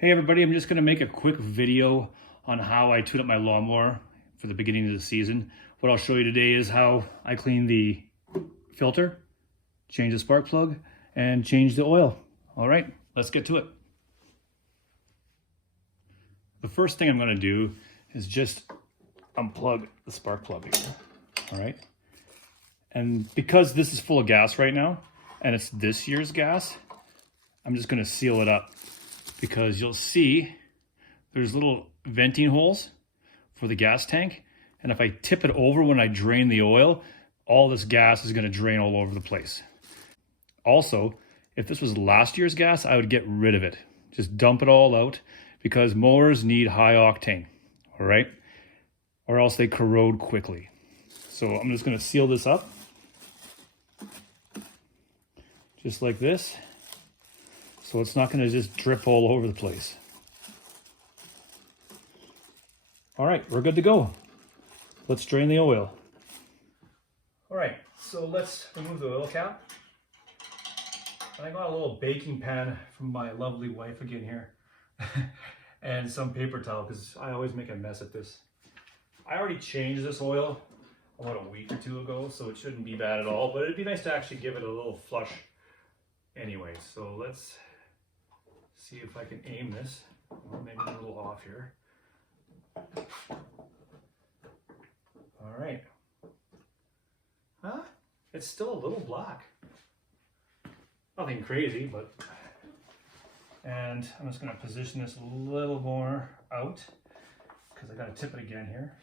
Hey everybody, I'm just going to make a quick video on how I tune up my lawnmower for the beginning of the season. What I'll show you today is how I clean the filter, change the spark plug, and change the oil. All right, let's get to it. The first thing I'm going to do is just unplug the spark plug here. All right. And because this is full of gas right now, and it's this year's gas, I'm just going to seal it up, because you'll see there's little venting holes for the gas tank. And if I tip it over when I drain the oil, all this gas is going to drain all over the place. Also, if this was last year's gas, I would get rid of it. Just dump it all out, because mowers need high octane, all right? Or else they corrode quickly. So I'm just going to seal this up, just like this. So it's not going to just drip all over the place. All right, we're good to go. Let's drain the oil. All right, so let's remove the oil cap. And I got a little baking pan from my lovely wife again here. And some paper towel, because I always make a mess at this. I already changed this oil about a week or two ago, so it shouldn't be bad at all. But it'd be nice to actually give it a little flush anyway. So let's see if I can aim this. Well, maybe a little off here. All right. Huh? It's still a little black. Nothing crazy, but... And I'm just going to position this a little more out, because I got to tip it again here.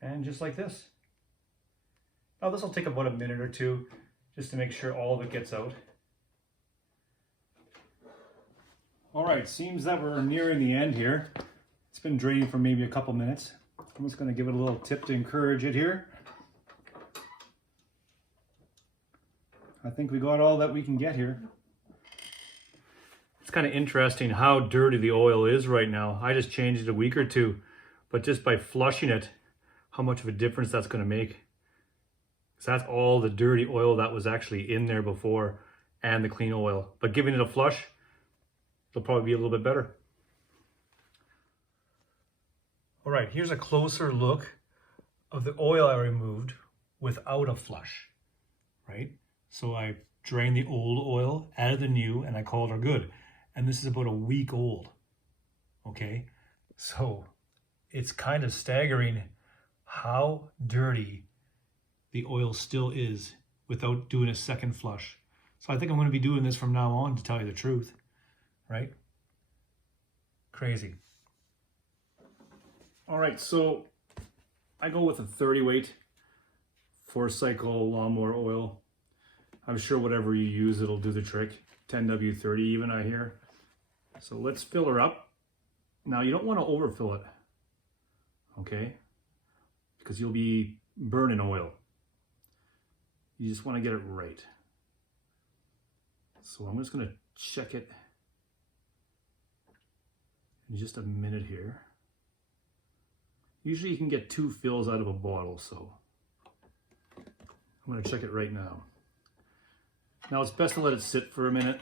And just like this. Now this will take about a minute or two just to make sure all of it gets out. All right, seems that we're nearing the end here. It's been draining for maybe a couple minutes. I'm just going to give it a little tip to encourage it here. I think we got all that we can get here. It's kind of interesting how dirty the oil is right now. I just changed it a week or two, but just by flushing it, how much of a difference that's going to make. So that's all the dirty oil that was actually in there before, and the clean oil. But giving it a flush, it'll probably be a little bit better. All right, here's a closer look of the oil I removed without a flush, right? So I drained the old oil, added the new, and I called her good. And this is about a week old, okay? So it's kind of staggering how dirty the oil still is without doing a second flush. So I think I'm going to be doing this from now on, to tell you the truth, right? Crazy. All right, so I go with a 30 weight 4-cycle lawnmower oil. I'm sure whatever you use, it'll do the trick. 10W30 even, I hear. So let's fill her up. Now you don't want to overfill it, okay? Because you'll be burning oil. You just want to get it right. So I'm just going to check it in just a minute here. Usually you can get 2 fills out of a bottle, so I'm going to check it right now. Now it's best to let it sit for a minute,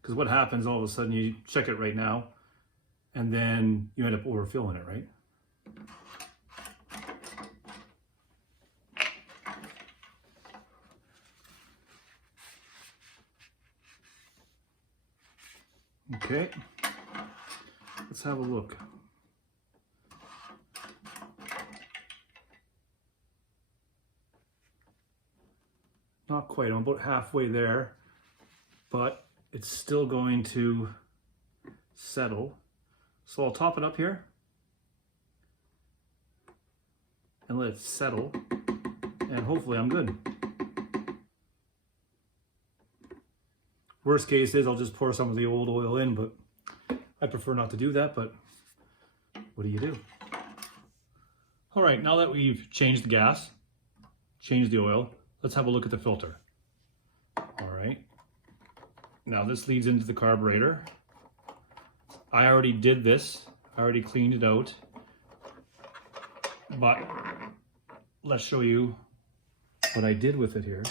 because what happens all of a sudden, you check it right now and then you end up overfilling it, right? Okay, let's have a look. Not quite, I'm about halfway there, but it's still going to settle. So I'll top it up here and let it settle, and hopefully I'm good. Worst case is I'll just pour some of the old oil in, but I prefer not to do that, but what do you do? All right, now that we've changed the gas, changed the oil, let's have a look at the filter. All right, now this leads into the carburetor. I already did this, I already cleaned it out, but let's show you what I did with it here,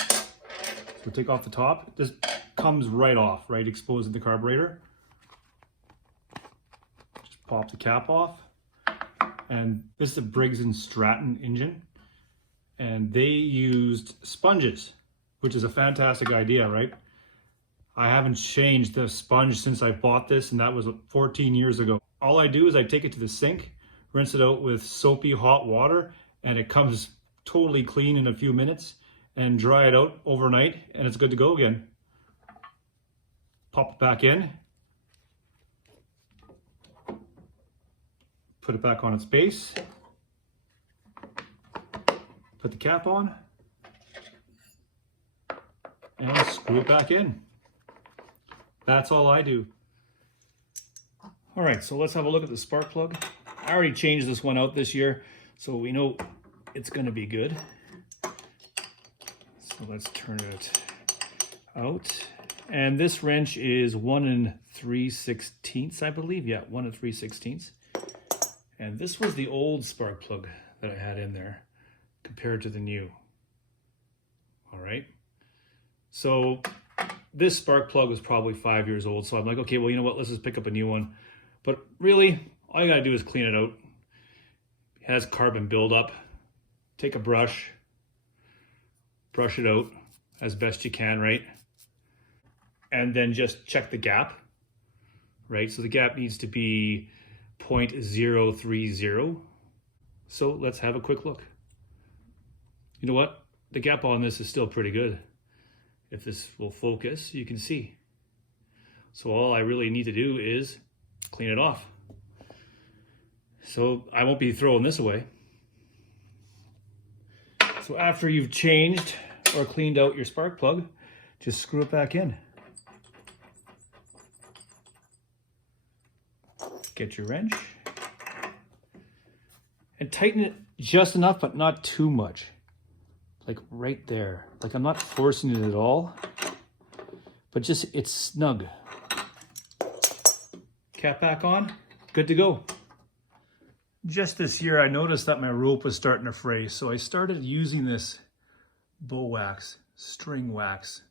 so take off the top. This comes right off, right, exposing the carburetor. Just pop the cap off. And this is a Briggs & Stratton engine. And they used sponges, which is a fantastic idea, right? I haven't changed the sponge since I bought this, and that was 14 years ago. All I do is I take it to the sink, rinse it out with soapy hot water, and it comes totally clean in a few minutes, and dry it out overnight, and it's good to go again. Pop it back in. Put it back on its base. Put the cap on. And screw it back in. That's all I do. All right, so let's have a look at the spark plug. I already changed this one out this year, so we know it's gonna be good. So let's turn it out. And this wrench is 1 3/16, I believe. Yeah, 1 3/16. And this was the old spark plug that I had in there compared to the new. All right. So this spark plug was probably 5 years old. So I'm like, okay, well, you know what? Let's just pick up a new one. But really, all you gotta do is clean it out. It has carbon buildup. Take a brush, brush it out as best you can, right? And then just check the gap, right? So the gap needs to be 0.030. So let's have a quick look. You know what? The gap on this is still pretty good. If this will focus, you can see. So all I really need to do is clean it off. So I won't be throwing this away. So after you've changed or cleaned out your spark plug, just screw it back in. Get your wrench and tighten it just enough, but not too much. Like right there. Like I'm not forcing it at all, but just it's snug. Cap back on, good to go. Just this year, I noticed that my rope was starting to fray, so I started using this bow wax, string wax.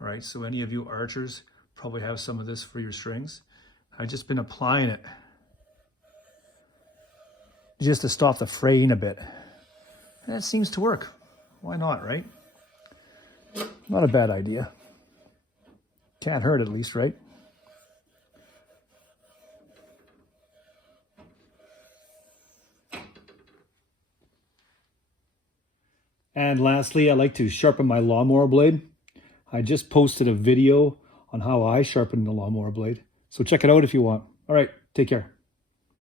All right, so any of you archers probably have some of this for your strings. I've just been applying it just to stop the fraying a bit. And it seems to work. Why not, right? Not a bad idea. Can't hurt at least, right? And lastly, I like to sharpen my lawnmower blade. I just posted a video on how I sharpen the lawnmower blade. So check it out if you want. All right, take care.